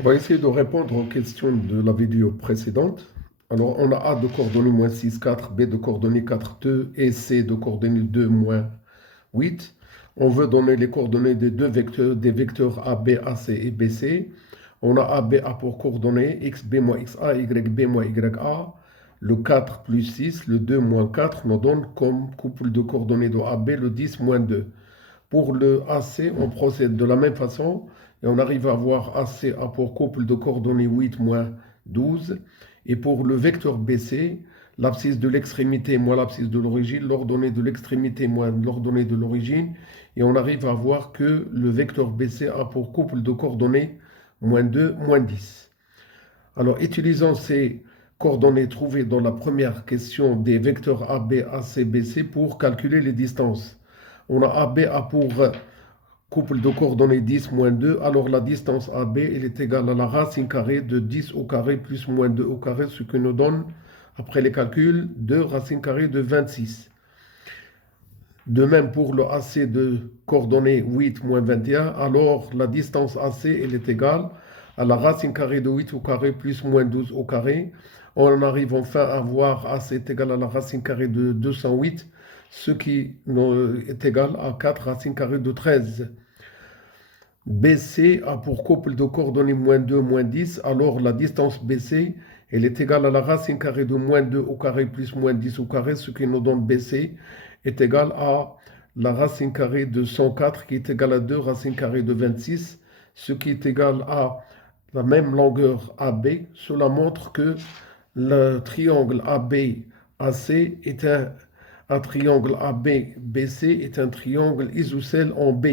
On va essayer de répondre aux questions de la vidéo précédente. Alors, on a A de coordonnées moins 6, 4, B de coordonnées 4, 2 et C de coordonnées 2, moins 8. On veut donner les coordonnées des deux vecteurs, des vecteurs AB, AC et BC. On a A pour coordonnées XB moins XA, YB moins YA. Le 4 plus 6, le 2 moins 4 nous donne comme couple de coordonnées de AB le 10 moins 2. Pour le AC, on procède de la même façon et on arrive à avoir AC a pour couple de coordonnées 8 moins 12. Et pour le vecteur BC, l'abscisse de l'extrémité moins l'abscisse de l'origine, l'ordonnée de l'extrémité moins l'ordonnée de l'origine. Et on arrive à voir que le vecteur BC a pour couple de coordonnées moins 2, moins 10. Alors, utilisons ces coordonnées trouvées dans la première question des vecteurs AB, AC, BC pour calculer les distances. On a AB a pour couple de coordonnées 10 moins 2, alors la distance AB elle est égale à la racine carrée de 10 au carré plus moins 2 au carré, ce qui nous donne, après les calculs, 2 racine carrée de 26. De même pour le AC de coordonnées 8 moins 21, alors la distance AC elle est égale à la racine carrée de 8 au carré plus moins 12 au carré. On arrive enfin à voir AC est égal à la racine carrée de 208, ce qui est égal à 4 racine carrée de 13. BC a pour couple de coordonnées moins 2, moins 10, alors la distance BC elle est égale à la racine carrée de moins 2 au carré plus moins 10 au carré, ce qui nous donne BC est égal à la racine carrée de 104 qui est égale à 2 racine carrée de 26, ce qui est égal à la même longueur AB. Cela montre que le triangle AB-AC est un triangle AB-BC est un triangle isocèle en B.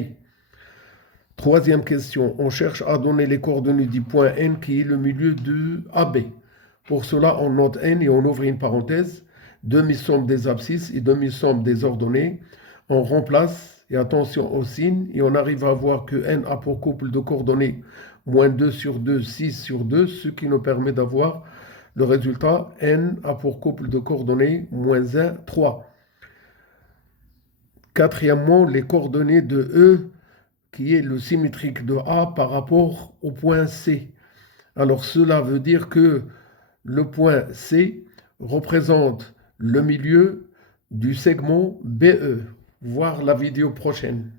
Troisième question, on cherche à donner les coordonnées du point N qui est le milieu de AB. Pour cela, on note N et on ouvre une parenthèse, demi-somme des abscisses et demi-somme des ordonnées. On remplace, et attention au signe, et on arrive à voir que N a pour couple de coordonnées moins 2 sur 2, 6 sur 2, ce qui nous permet d'avoir le résultat. N a pour couple de coordonnées moins 1, 3. Quatrièmement, les coordonnées de E qui est le symétrique de A par rapport au point C. Alors cela veut dire que le point C représente le milieu du segment BE. Voir la vidéo prochaine.